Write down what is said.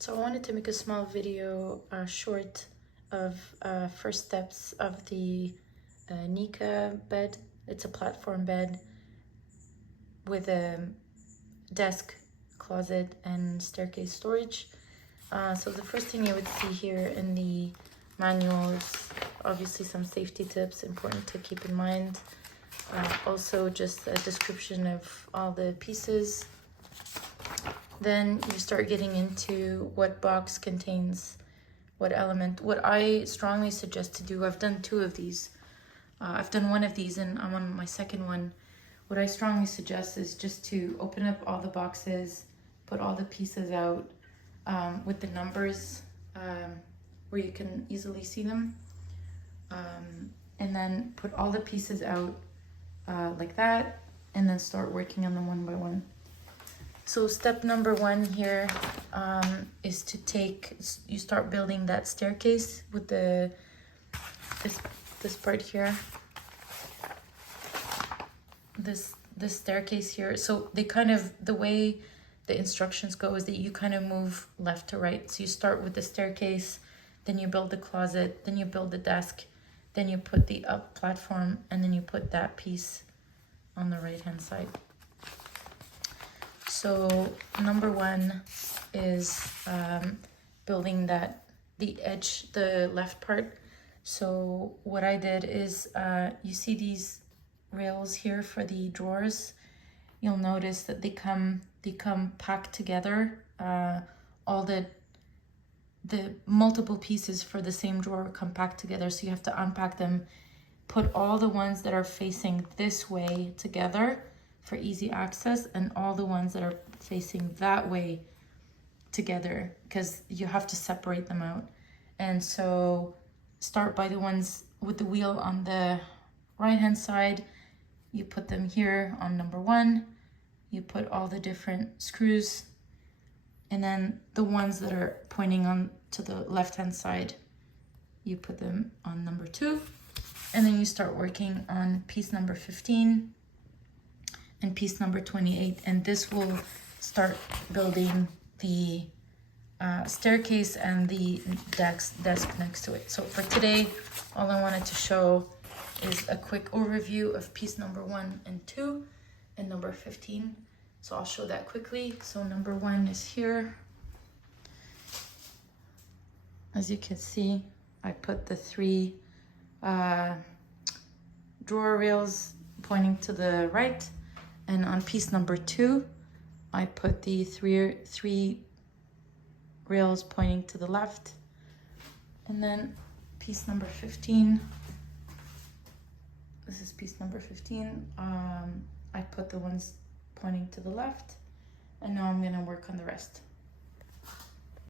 So I wanted to make a small video short of first steps of the NIKA bed. It's a platform bed with a desk, closet, and staircase storage. So the first thing you would see here in the manual is obviously some safety tips important to keep in mind. Also just a description of all the pieces. Then you start getting into what box contains what element. What I strongly suggest to do, I've done 2 of these. I've done 1 of these and I'm on my second one. What I strongly suggest is just to open up all the boxes, put all the pieces out with the numbers where you can easily see them. And then put all the pieces out like that, and then start working on them one by one. So step number 1 here is to you start building that staircase with this part here. This staircase here. So they kind of, the way the instructions go is that you kind of move left to right. So you start with the staircase, then you build the closet, then you build the desk, then you put the up platform, and then you put that piece on the right hand side. So number 1 is building the edge, the left part. So what I did is, you see these rails here for the drawers. You'll notice that they come packed together. All the multiple pieces for the same drawer come packed together, so you have to unpack them, put all the ones that are facing this way together for easy access, and all the ones that are facing that way together, because you have to separate them out. And so start by the ones with the wheel on the right hand side. You put them here on number 1, you put all the different screws, and then the ones that are pointing on to the left hand side, you put them on number 2, and then you start working on piece number 15 and piece number 28, and this will start building the staircase and the desk next to it. So for today, all I wanted to show is a quick overview of piece number 1 and 2 and number 15. So I'll show that quickly. So number 1 is here. As you can see, I put the 3 drawer rails pointing to the right, and on piece number 2, I put the 3 rails pointing to the left. And then piece number 15, this is piece number 15, I put the ones pointing to the left, and now I'm going to work on the rest.